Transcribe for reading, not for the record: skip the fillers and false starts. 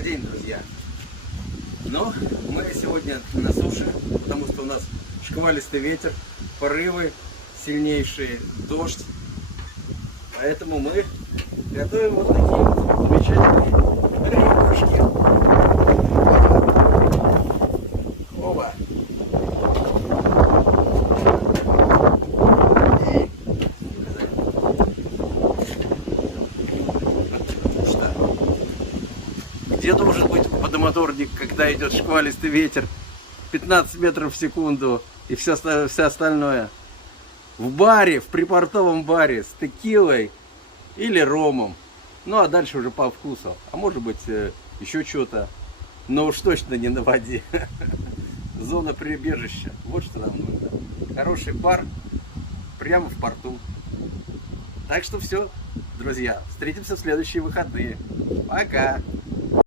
Добрый день, друзья! Но мы сегодня на суше, потому что у нас шквалистый ветер, порывы сильнейшие, дождь. Поэтому мы готовим вот такие вот замечательные ребрышки. Оба! Где должен быть водомоторник, когда идет шквалистый ветер, 15 метров в секунду и все остальное? В баре, в припортовом баре с текилой или ромом. Ну а дальше уже по вкусу. А может быть еще что-то. Но уж точно не на воде. Зона прибежища. Вот что нам нужно. Хороший бар прямо в порту. Так что все, друзья. Встретимся в следующие выходные. Пока!